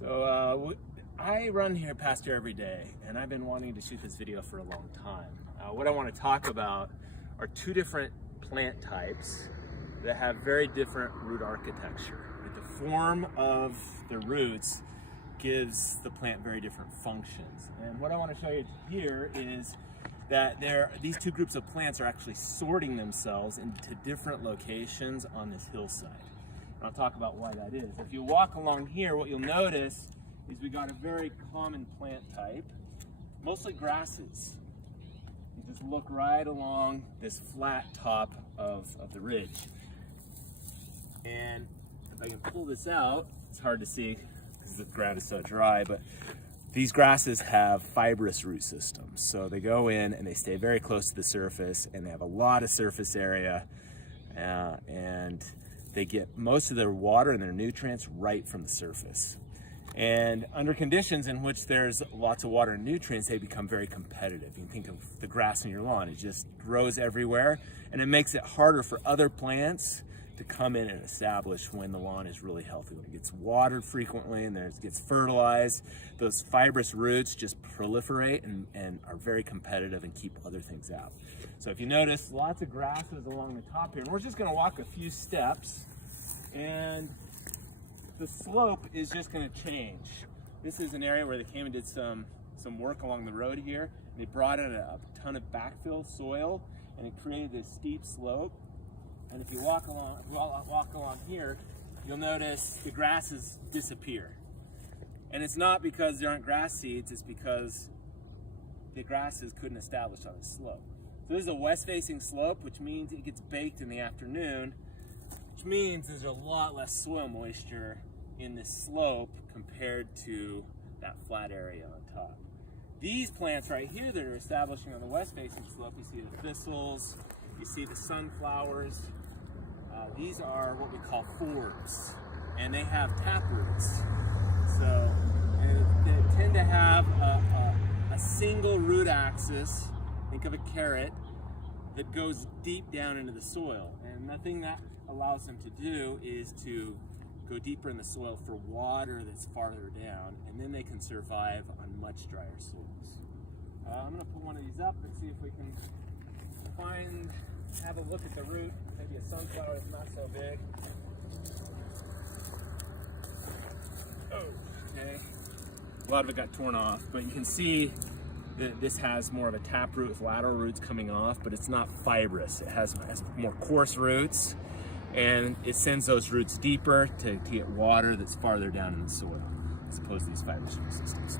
So I run here past here every day, and I've been wanting to shoot this video for a long time. What I want to talk about are two different plant types that have very different root architecture. The form of the roots gives the plant very different functions. And what I want to show you here is that these two groups of plants are actually sorting themselves into different locations on this hillside. And I'll talk about why that is. If you walk along here, what you'll notice is we got a very common plant type, mostly grasses. You just look right along this flat top of the ridge. And if I can pull this out, it's hard to see because the ground is so dry, but these grasses have fibrous root systems. So they go in and they stay very close to the surface, and they have a lot of surface area, and they get most of their water and their nutrients right from the surface. And under conditions in which there's lots of water and nutrients, they become very competitive. You can think of the grass in your lawn. It just grows everywhere, and it makes it harder for other plants to come in and establish when the lawn is really healthy. When it gets watered frequently and it gets fertilized, those fibrous roots just proliferate and are very competitive and keep other things out. So if you notice, lots of grasses along the top here. And we're just gonna walk a few steps, and the slope is just gonna change. This is an area where they came and did some work along the road here. They brought in a ton of backfill soil, and it created this steep slope. And if you walk along here, you'll notice the grasses disappear. And it's not because there aren't grass seeds, it's because the grasses couldn't establish on the slope. So this is a west-facing slope, which means it gets baked in the afternoon, which means there's a lot less soil moisture in this slope compared to that flat area on top. These plants right here that are establishing on the west-facing slope, you see the thistles, you see the sunflowers. These are what we call forbs, and they have tap roots. So they tend to have a single root axis, think of a carrot, that goes deep down into the soil. And the thing that allows them to do is to go deeper in the soil for water that's farther down, and then they can survive on much drier soils. I'm going to put one of these up and see if we can have a look at the root. Maybe a sunflower is not so big. Okay. A lot of it got torn off, but you can see that this has more of a tap root with lateral roots coming off, but it's not fibrous. It has more coarse roots, and it sends those roots deeper to get water that's farther down in the soil, as opposed to these fibrous root systems.